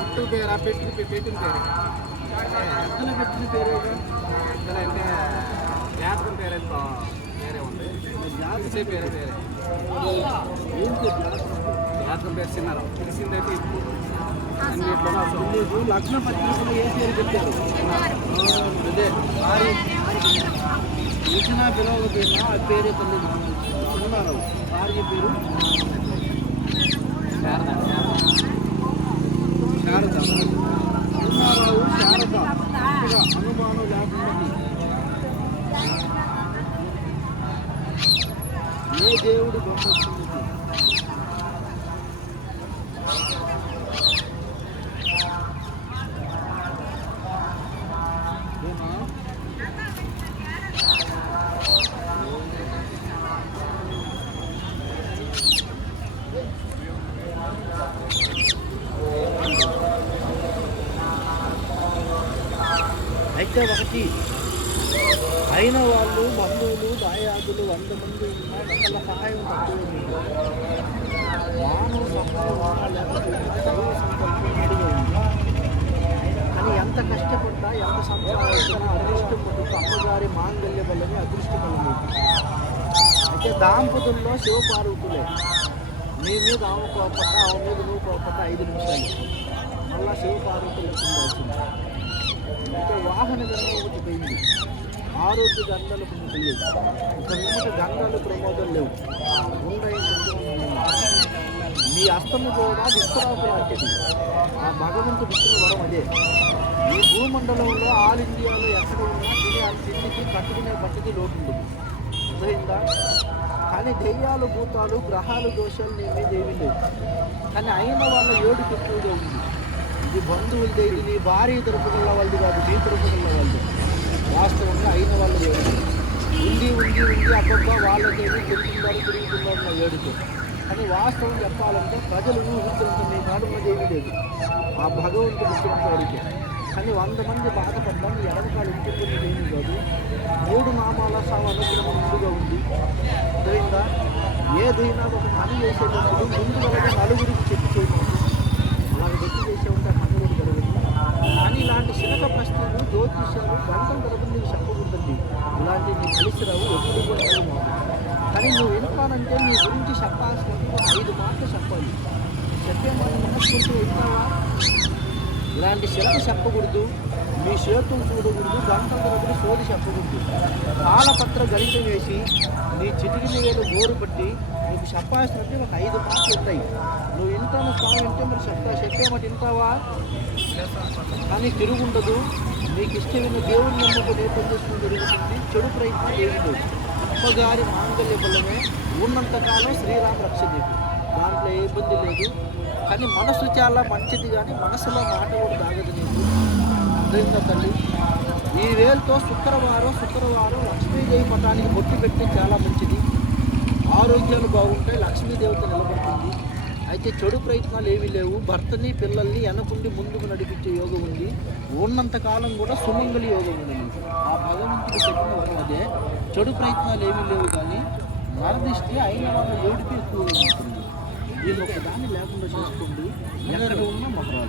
పుట్టు పేరా పెట్టిన పెట్టిన పేరు ఎత్తున పెట్టిన పేరు అంటే జాతకం పేరు ఎంత వేరే ఉంది జాతకం పేరే వేరే జాతకం పేరు చిన్నారావు తెలిసిందైతే ఇప్పుడు అన్నిట్లోనే లగ్న పత్రికలో ఏ పేరు పెట్టారు అదే ఇచ్చిన పిలవకపోయినా ఆ పేరే తల్లి చిన్నారావు భార్య పేరు శారద శారద. చిన్నారావు శారద. అనుమానం లేకుండా ఏ దేవుడు గొప్ప వస్తుంది ఏమా? అయితే ఒకటి. అయిన వాళ్ళు బంధువులు దాయాదులు వంద మంది ఉన్నా సహాయం తక్కువ మానవ సహాయం అని ఎంత కష్టపడ్డా ఎంత సంపాదించినా అదృష్టం పొందుతూ అమ్మగారి మాంగల్య వల్లనే అదృష్టం అయితే దాంపతుల్లో శివపార్వతులే. నీ మీద ఆమె కోపడ్డా ఆమె మీద నువ్వు కోపడ్డా ఐదు నిమిషాలు. మళ్ళా శివపార్వతులకు ఉండాల్సింది అయితే వాహన గంగ ఒకటి పోయింది ఆరోగ్య గంగలు కొన్ని పోయేది ఇక మీదట గంగలు ప్రమోదం లేవు. ఉండయి మీ అస్తము కూడా విస్తరాకు లాంటిది ఆ భగవంతుడు ఇచ్చిన వరం అదే. ఈ భూమండలంలో ఆల్ ఇండియాలో ఎక్కడ ఉన్నా తినే ఆ తిండికి కట్టుకునే బట్టకి లోటు ఉంటుంది అర్థమైందా? కానీ దెయ్యాలు భూతాలు గ్రహాలు దోషాలు నీ మీద ఏమీ లేవు. కానీ అయిన వాళ్ళ ఏడుపు ఎక్కువగా ఉంది. ఇది బంధువులది ఇది. నీ భార్య తరపున వాళ్ళది కాదు నీ తరపున వాళ్ళది. వాస్తవంగా అయిన వాళ్ళు ఏడుపు ఉండి ఉండి ఉండి అబ్బబ్బా వాళ్ళకేమి తిరుగుతున్నారు తిరుగుతున్నారు నా ఏడుపు అని వాస్తవం చెప్పాలంటే ప్రజలు ఊహించినంత మీ కాడున్నది ఏమీ లేదు. ఆ భగవంతుడు ఇచ్చినంత వరకే కానీ వంద మంది బాధపడ్డాం ఈ ఎడమకాలు ఇంటికి ఏమీ కాదు. మూడు నామాల సాగు అనుగ్రహం ముందుగా ఉంది. అర్థమైందా? ఏదైనా ఒక పని చేసేటప్పుడు ముందు వలన నలుగురికి కలిసి రావు ఎప్పుడు కూడా కానీ నువ్వు వింటానంటే నీ గురించి చెప్పాల్సినవి ఐదు మాటలు చెప్పాలి. చెప్పే మాట మనస్ఫూర్తిగా వింటావా ఇలాంటి శిలకు చెప్పకూడదు మీ చేతులు చూడకూడదు గంటలు సోది చెప్పకూడదు. తాళపత్ర గణిత వేసి నీ చిటికి మీద గోరు పట్టి నీకు చెప్పాల్సినట్టు ఒక ఐదు మాటలు ఉంటాయి. నువ్వు ఇంటాను స్వామి అంటే మరి చెప్తా చెప్పే ఇంటావా కానీ తిరుగుండదు. నీకు ఇష్టమైన దేవుడిని నమ్మకం ఏ చేసుకుని జరుగుతుంది చెడు ప్రయత్నం చేయదు లేదు అమ్మగారి మాంగల్య బలమే ఉన్నంతకాలం శ్రీరామ రక్ష దాంట్లో ఏ ఇబ్బంది లేదు. కానీ మనసు చాలా మంచిది కానీ మనసులో మాట కూడా తాగదు నీకు. అర్థమైందా తల్లి? ఈ వేలతో శుక్రవారం శుక్రవారం లక్ష్మీదేవి పటానికి బొట్టు పెట్టి చాలా మంచిది. ఆరోగ్యాలు బాగుంటాయి లక్ష్మీదేవత నిలబడుతుంది. అయితే చెడు ప్రయత్నాలు ఏమీ లేవు. భర్తని పిల్లల్ని వెనకుండి ముందుకు నడిపించే యోగం ఉంది. ఉన్నంత కాలం కూడా సుమంగళి యోగం ఉంది ఆ భగవంతుడు చెప్పిన వరం అదే చెడు ప్రయత్నాలు ఏమీ లేవు కానీ మరదిష్టి అయిన వాళ్ళ ఏడుపు ఎక్కువగా ఉంటుంది ఇది ఒకదాన్ని లేకుండా చూసుకోండి. ఎక్కడ ఉన్నా మాకు